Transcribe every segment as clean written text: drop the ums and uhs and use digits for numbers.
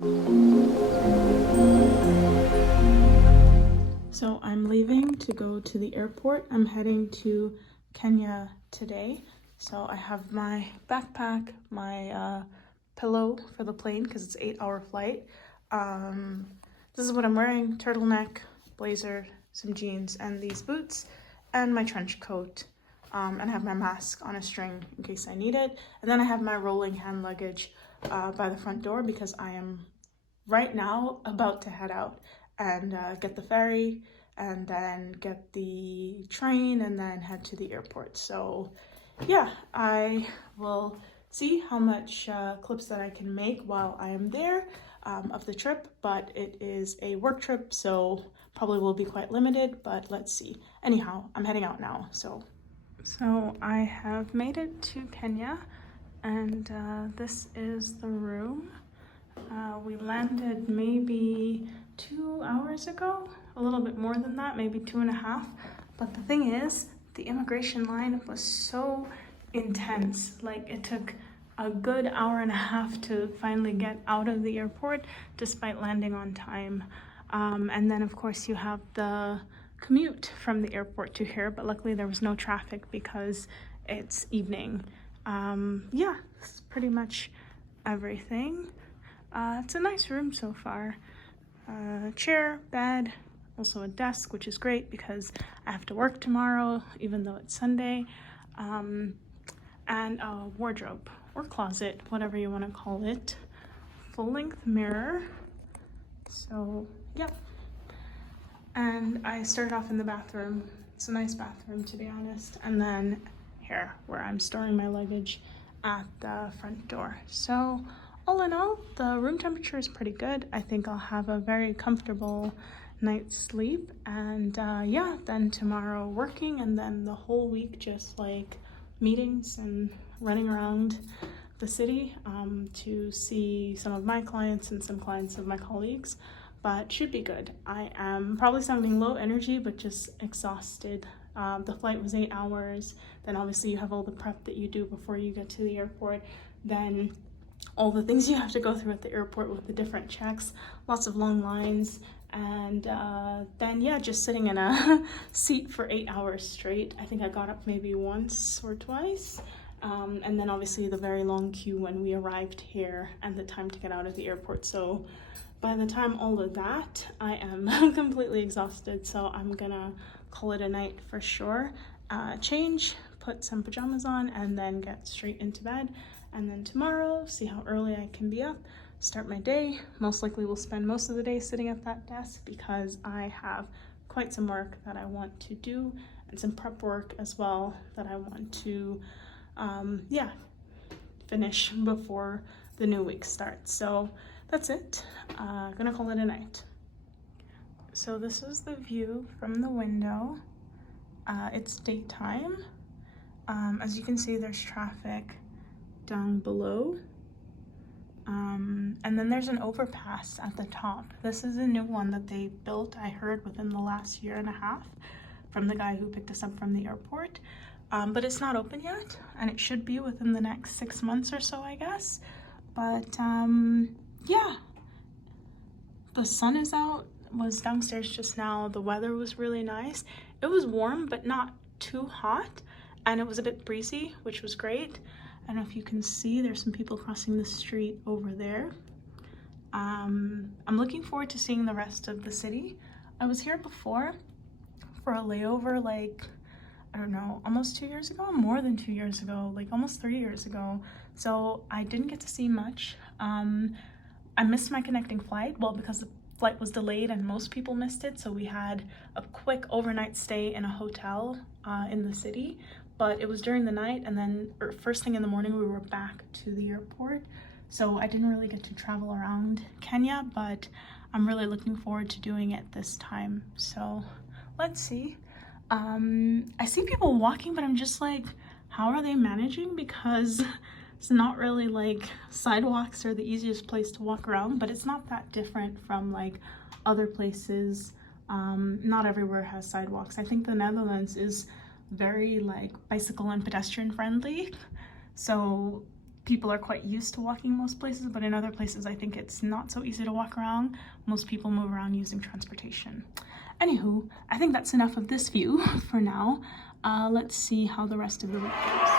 So I'm leaving to go to the airport. I'm heading to Kenya today. So I have my backpack, my pillow for the plane because it's an 8-hour flight. This is what I'm wearing: turtleneck, blazer, some jeans, and these boots, and my trench coat. And I have my mask on a string in case I need it. And then I have my rolling hand luggage by the front door because I am right now about to head out and get the ferry and then get the train and then head to the airport. So yeah, I will see how much clips that I can make while I am there of the trip, but it is a work trip, so probably will be quite limited, but let's see. Anyhow, I'm heading out now. So I have made it to Kenya, and this is the room. We landed maybe 2 hours ago, a little bit more than that, maybe 2.5. But the thing is, the immigration line was so intense. Like, it took a good hour and a half to finally get out of the airport despite landing on time. And then of course you have the commute from the airport to here, but luckily there was no traffic because it's evening. Yeah, that's pretty much everything. It's a nice room so far. Chair, bed, also a desk, which is great because I have to work tomorrow, even though it's Sunday. And a wardrobe or closet, whatever you want to call it. Full-length mirror. So, yep. And I started off in the bathroom. It's a nice bathroom, to be honest. And then here, where I'm storing my luggage at the front door. So, all in all, the room temperature is pretty good. I think I'll have a very comfortable night's sleep. And yeah, then tomorrow working, and then the whole week just like meetings and running around the city to see some of my clients and some clients of my colleagues. But should be good. I am probably sounding low energy, but just exhausted. The flight was 8 hours. Then obviously you have all the prep that you do before you get to the airport. Then all the things you have to go through at the airport with the different checks, lots of long lines, and then yeah, just sitting in a seat for 8 hours straight. I think I got up maybe once or twice. And then obviously the very long queue when we arrived here and the time to get out of the airport. So by the time all of that, I am completely exhausted, so I'm gonna call it a night for sure. Change, put some pajamas on, and then get straight into bed. And then tomorrow, see how early I can be up, start my day. Most likely will spend most of the day sitting at that desk because I have quite some work that I want to do and some prep work as well that I want to, yeah, finish before the new week starts. So that's it. Gonna call it a night. So this is the view from the window. It's daytime. As you can see, there's traffic down below. And then there's an overpass at the top. This is a new one that they built, I heard, within the last 1.5 years from the guy who picked us up from the airport. But it's not open yet, and it should be within the next 6 months or so, I guess. But yeah, the sun is out. Was downstairs just now. The weather was really nice. It was warm but not too hot, and it was a bit breezy, which was great. I don't know if you can see, there's some people crossing the street over there. I'm looking forward to seeing the rest of the city. I was here before for a layover, like, I don't know, almost 2 years ago, more than 2 years ago, like almost 3 years ago. So I didn't get to see much. I missed my connecting flight, well, because the flight was delayed and most people missed it. So we had a quick overnight stay in a hotel in the city, but it was during the night, and then first thing in the morning we were back to the airport. So I didn't really get to travel around Kenya, but I'm really looking forward to doing it this time. So let's see. I see people walking, but I'm just like, how are they managing? Because it's not really like sidewalks are the easiest place to walk around, but it's not that different from like other places. Not everywhere has sidewalks. I think the Netherlands is very like bicycle and pedestrian friendly. So people are quite used to walking most places, but in other places I think it's not so easy to walk around. Most people move around using transportation. Anywho, I think that's enough of this view for now. Let's see how the rest of the week goes.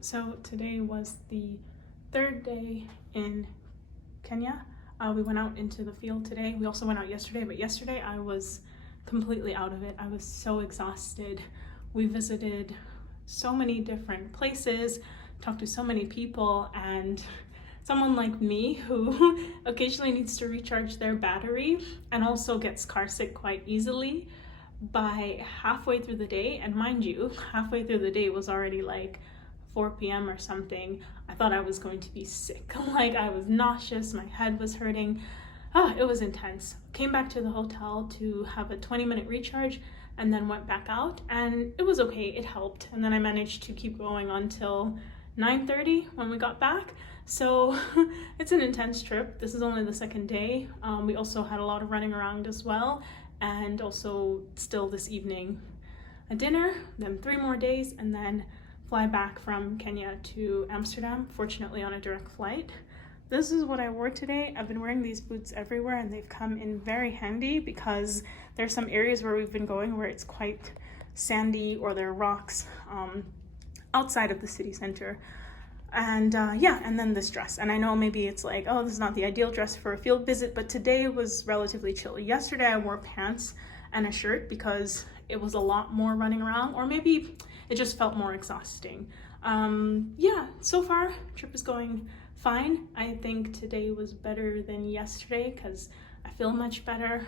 So today was the third day in Kenya. We went out into the field today. We also went out yesterday, but yesterday I was completely out of it. I was so exhausted. We visited so many different places, talked to so many people, and someone like me who occasionally needs to recharge their battery and also gets car sick quite easily, by halfway through the day, and mind you, halfway through the day was already like 4 p.m. or something, I thought I was going to be sick. Like, I was nauseous, my head was hurting. It was intense. Came back to the hotel to have a 20-minute recharge and then went back out, and it was okay, it helped. And then I managed to keep going until 9:30 when we got back. So it's an intense trip. This is only the second day. We also had a lot of running around as well, and also still this evening a dinner, then 3 more days, and then fly back from Kenya to Amsterdam, fortunately on a direct flight. This is what I wore today. I've been wearing these boots everywhere, and they've come in very handy because there's some areas where we've been going where it's quite sandy, or there are rocks outside of the city center. And yeah, and then this dress. And I know maybe it's like, oh, this is not the ideal dress for a field visit, but today was relatively chill. Yesterday I wore pants and a shirt because it was a lot more running around, or maybe it just felt more exhausting. Yeah, so far trip is going fine. I think today was better than yesterday because I feel much better.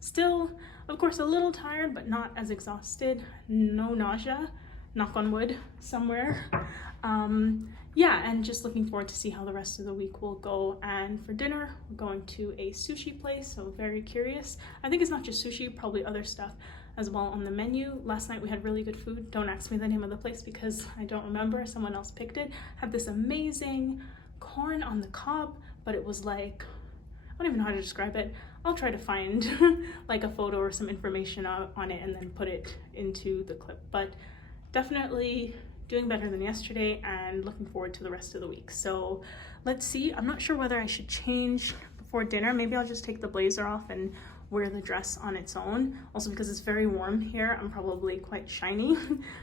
Still, of course, a little tired, but not as exhausted. No nausea, knock on wood somewhere. Yeah, and just looking forward to see how the rest of the week will go. And for dinner, we're going to a sushi place, so very curious. I think it's not just sushi, probably other stuff as well on the menu. Last night we had really good food. Don't ask me the name of the place because I don't remember. Someone else picked it. Had this amazing corn on the cob, but it was like, I don't even know how to describe it. I'll try to find like a photo or some information on it and then put it into the clip. But definitely doing better than yesterday and looking forward to the rest of the week. So let's see. I'm not sure whether I should change before dinner. Maybe I'll just take the blazer off and wear the dress on its own. Also because it's very warm here, I'm probably quite shiny.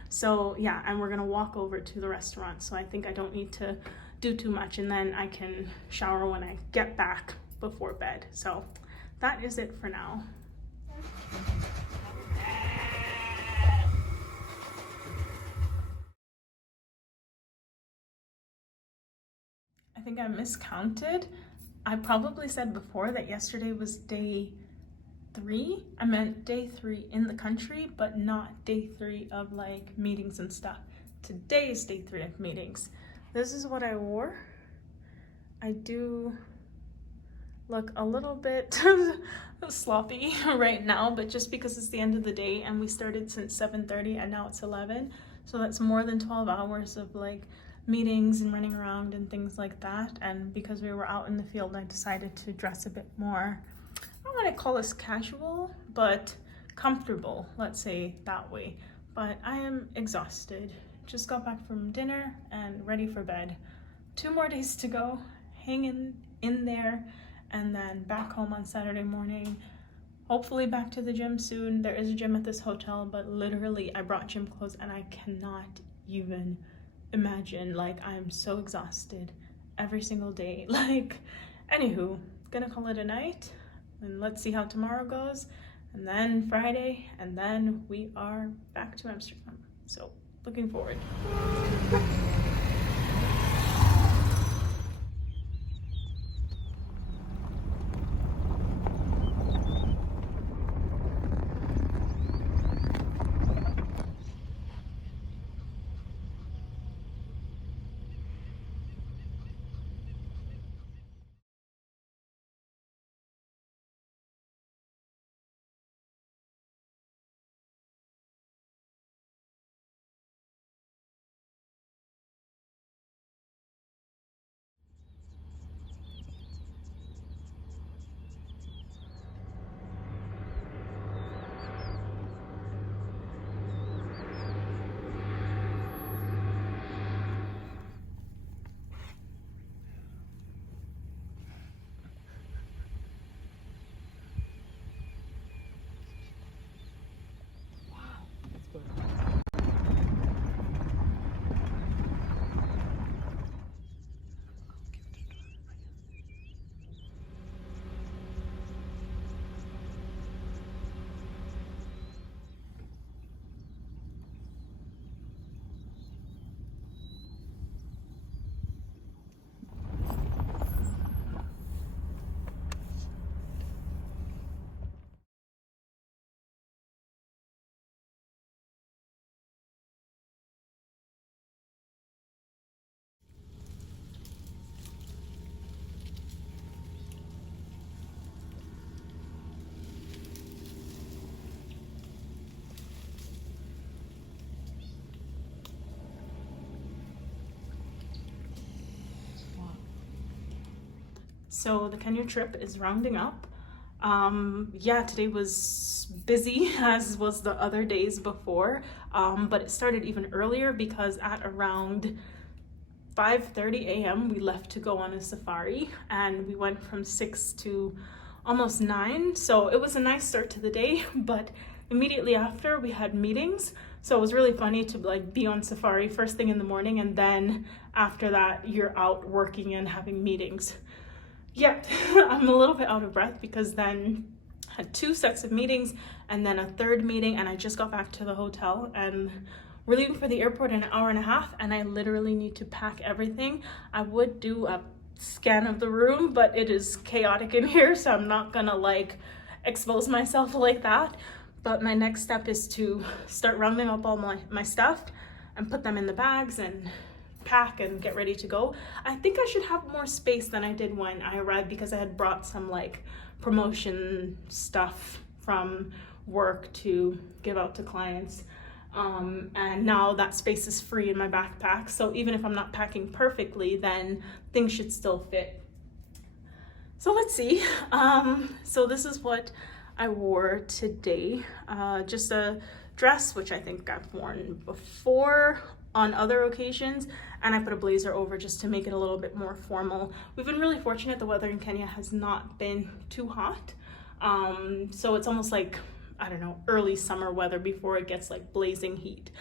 So yeah, and we're gonna walk over to the restaurant. So I think I don't need to do too much, and then I can shower when I get back before bed. So that is it for now. I think I miscounted. I probably said before that yesterday was day 3. I meant day 3 in the country, but not day 3 of like meetings and stuff. Today is day 3 of meetings. This is what I wore. I do look a little bit sloppy right now, but just because it's the end of the day and we started since 7:30 and now it's 11. So that's more than 12 hours of like meetings and running around and things like that. And because we were out in the field, I decided to dress a bit more, I don't want to call this casual, but comfortable, let's say that way. But I am exhausted. Just got back from dinner and ready for bed. 2 more days to go, hanging in there, and then back home on Saturday morning. Hopefully back to the gym soon. There is a gym at this hotel, but literally I brought gym clothes and I cannot even imagine. Like, I'm so exhausted every single day. Like, anywho, gonna call it a night, and let's see how tomorrow goes, and then Friday, and then we are back to Amsterdam. So looking forward. So the Kenya trip is rounding up. Yeah, today was busy as was the other days before, but it started even earlier because at around 5:30 a.m. we left to go on a safari, and we went from 6 to almost 9. So it was a nice start to the day, but immediately after we had meetings. So it was really funny to like be on safari first thing in the morning, and then after that you're out working and having meetings. Yeah, I'm a little bit out of breath because then I had 2 sets of meetings and then a third meeting, and I just got back to the hotel and we're leaving for the airport in an hour and a half, and I literally need to pack everything. I would do a scan of the room, but it is chaotic in here, so I'm not gonna like expose myself like that. But my next step is to start rounding up all my stuff and put them in the bags and pack and get ready to go. I think I should have more space than I did when I arrived because I had brought some like promotion stuff from work to give out to clients. And now that space is free in my backpack. So even if I'm not packing perfectly, then things should still fit. So let's see. So this is what I wore today. Just a dress, which I think I've worn before on other occasions, and I put a blazer over just to make it a little bit more formal. We've been really fortunate. The weather in Kenya has not been too hot. So it's almost like, I don't know, early summer weather before it gets like blazing heat.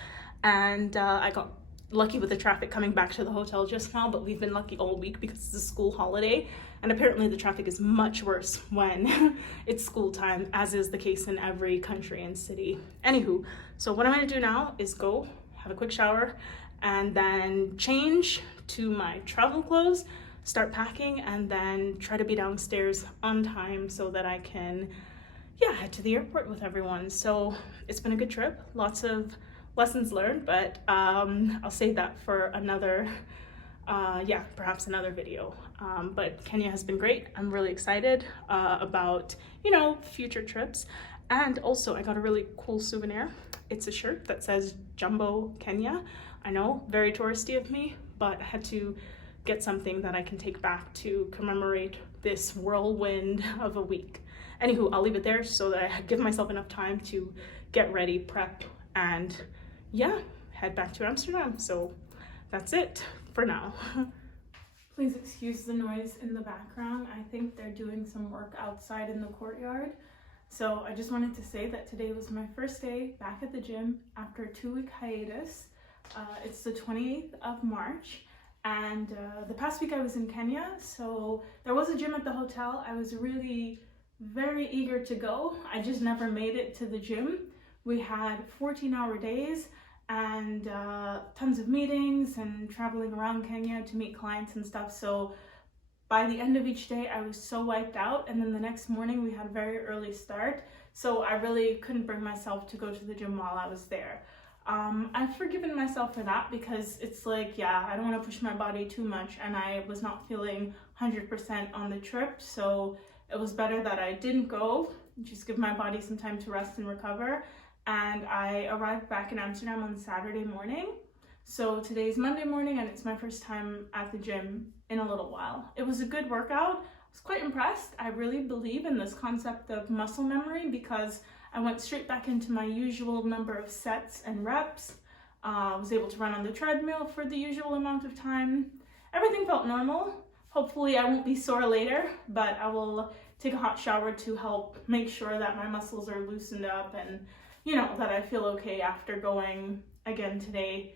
And I got lucky with the traffic coming back to the hotel just now, but we've been lucky all week because it's a school holiday, and apparently the traffic is much worse when it's school time, as is the case in every country and city. Anywho, so what I'm gonna do now is go have a quick shower and then change to my travel clothes, start packing, and then try to be downstairs on time so that I can head to the airport with everyone. So it's been a good trip, lots of lessons learned, but I'll save that for another, perhaps another video. But Kenya has been great. I'm really excited about, future trips. And also I got a really cool souvenir. It's a shirt that says Jumbo Kenya. I know, very touristy of me, but I had to get something that I can take back to commemorate this whirlwind of a week. Anywho, I'll leave it there so that I give myself enough time to get ready, prep, and head back to Amsterdam. So that's it for now. Please excuse the noise in the background. I think they're doing some work outside in the courtyard. So I just wanted to say that today was my first day back at the gym after a 2-week hiatus. It's the 28th of March. And the past week I was in Kenya, so there was a gym at the hotel. I was really very eager to go. I just never made it to the gym. We had 14-hour days and tons of meetings and traveling around Kenya to meet clients and stuff. So by the end of each day, I was so wiped out. And then the next morning we had a very early start. So I really couldn't bring myself to go to the gym while I was there. I've forgiven myself for that because it's like, I don't want to push my body too much, and I was not feeling 100% on the trip. So it was better that I didn't go, just give my body some time to rest and recover. And I arrived back in Amsterdam on Saturday morning. So today's Monday morning, and it's my first time at the gym in a little while. It was a good workout. I was quite impressed. I really believe in this concept of muscle memory because I went straight back into my usual number of sets and reps. I was able to run on the treadmill for the usual amount of time. Everything felt normal. Hopefully I won't be sore later, but I will take a hot shower to help make sure that my muscles are loosened up and, that I feel okay after going again today,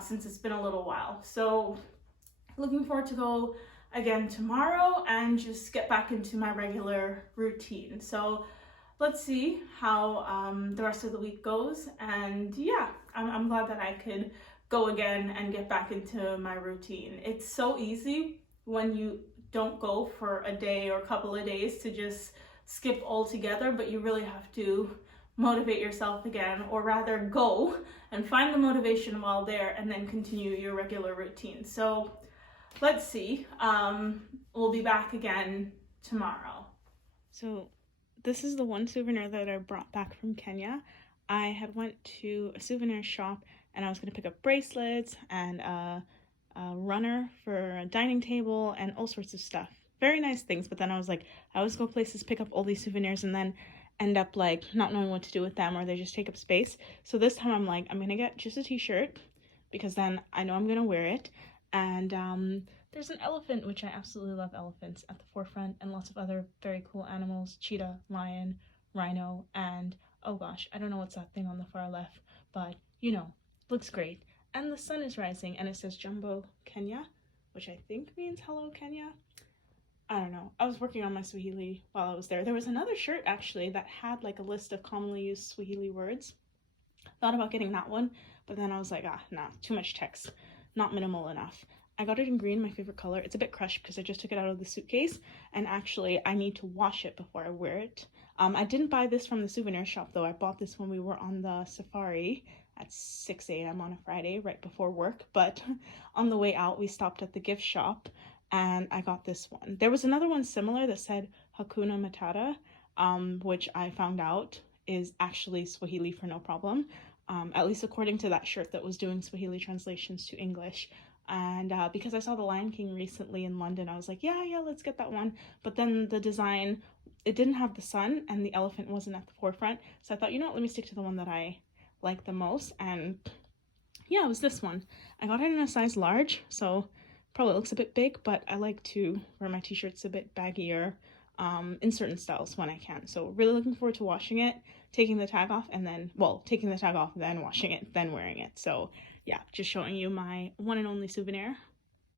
since it's been a little while. So looking forward to go again tomorrow and just get back into my regular routine. So let's see how the rest of the week goes. And I'm glad that I could go again and get back into my routine. It's so easy when you don't go for a day or a couple of days to just skip altogether, but you really have to motivate yourself again, or rather go and find the motivation while there and then continue your regular routine. So let's see. We'll be back again tomorrow. So this is the one souvenir that I brought back from Kenya. I had went to a souvenir shop and I was going to pick up bracelets and a runner for a dining table and all sorts of stuff very nice things, but then I was like, I always go places, pick up all these souvenirs, and then end up like not knowing what to do with them, or they just take up space. So this time I'm like, I'm gonna get just a t-shirt because then I know I'm gonna wear it. And there's an elephant, which I absolutely love elephants, at the forefront, and lots of other very cool animals: cheetah, lion, rhino, and oh gosh, I don't know what's that thing on the far left, but you know, looks great. And the sun is rising, and it says Jambo Kenya, which I think means hello Kenya. I don't know. I was working on my Swahili while I was there. There was another shirt actually that had like a list of commonly used Swahili words. Thought about getting that one, but then I was like, nah, too much text, not minimal enough. I got it in green, my favorite color. It's a bit crushed because I just took it out of the suitcase, and actually I need to wash it before I wear it. I didn't buy this from the souvenir shop though. I bought this when we were on the safari at 6 a.m. on a Friday right before work, but on the way out we stopped at the gift shop and I got this one. There was another one similar that said Hakuna Matata, which I found out is actually Swahili for no problem, at least according to that shirt that was doing Swahili translations to English. And because I saw The Lion King recently in London, I was like, yeah, let's get that one. But then the design, it didn't have the sun and the elephant wasn't at the forefront. So I thought, you know what, let me stick to the one that I like the most. And yeah, it was this one. I got it in a size large, so probably looks a bit big, but I like to wear my t-shirts a bit baggier in certain styles when I can. So really looking forward to washing it, taking the tag off, and then, well, taking the tag off, then washing it, then wearing it. So yeah, just showing you my one and only souvenir